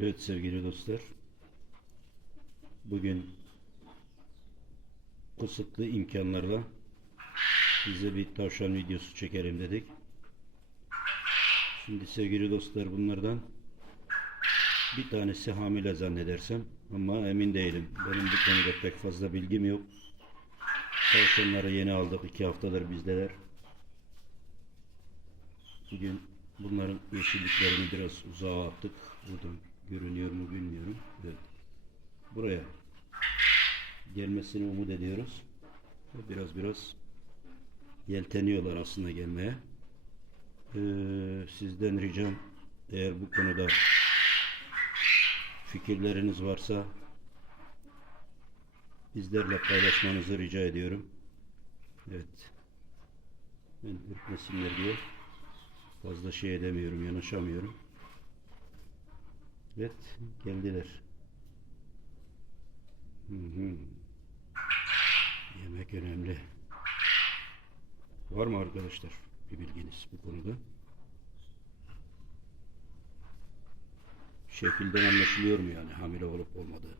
Evet sevgili dostlar. Bugün kısıtlı imkanlarla size bir tavşan videosu çekelim dedik. Şimdi sevgili dostlar bunlardan bir tanesi hamile zannedersem ama emin değilim. Benim bu konuda pek fazla bilgim yok. Tavşanları yeni aldık. iki haftadır bizdeler. Bugün bunların yeşilliklerini biraz uzağa attık. Buradan görünüyor mu bilmiyorum. Evet. Buraya gelmesini umut ediyoruz. Biraz biraz yelteniyorlar aslında gelmeye. Ee, sizden ricam eğer bu konuda fikirleriniz varsa bizlerle paylaşmanızı rica ediyorum. Evet. Ben ürkmesinler diye fazla şey edemiyorum, yanaşamıyorum. Evet, geldiler. Hı hı. Yemek önemli. Var mı arkadaşlar bir bilginiz bu konuda? Şekilden anlaşılıyor mu yani hamile olup olmadığı?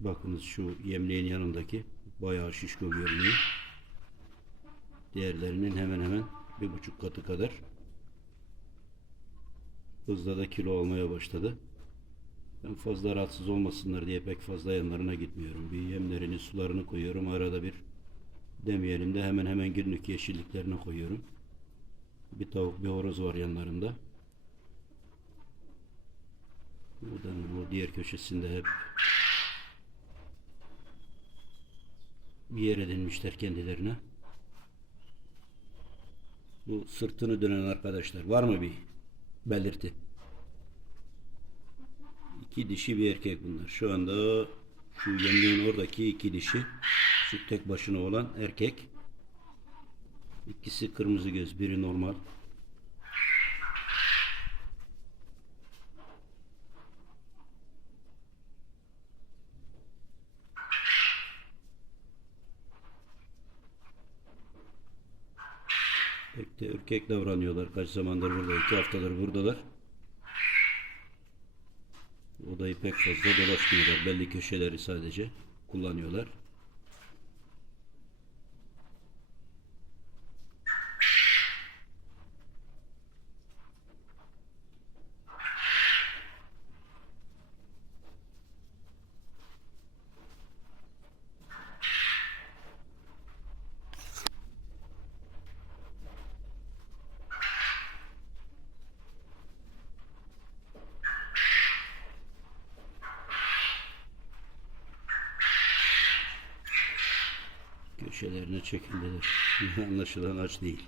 Bakınız şu yemleğin yanındaki bayağı şişko görünüyor. Diğerlerinin hemen hemen bir buçuk katı kadar. Hızla da kilo olmaya başladı. Ben fazla rahatsız olmasınlar diye pek fazla yanlarına gitmiyorum. Bir yemlerini, sularını koyuyorum. Arada bir demeyelim de hemen hemen günlük yeşilliklerine koyuyorum. Bir tavuk, bir horoz var yanlarında. Buradan o diğer köşesinde hep bir yer edinmişler kendilerine. Bu sırtını dönen arkadaşlar var mı bir belirti? İki dişi bir erkek bunlar. Şu anda şu yemliğin oradaki iki dişi şu tek başına olan erkek. İkisi kırmızı göz, biri normal. Pek de ürkek davranıyorlar. Kaç zamandır burada? iki haftadır buradalar. Odayı pek fazla dolaşmıyorlar. Belli köşeleri sadece kullanıyorlar. Köşelerine çekildiler. Anlaşılan aç değil.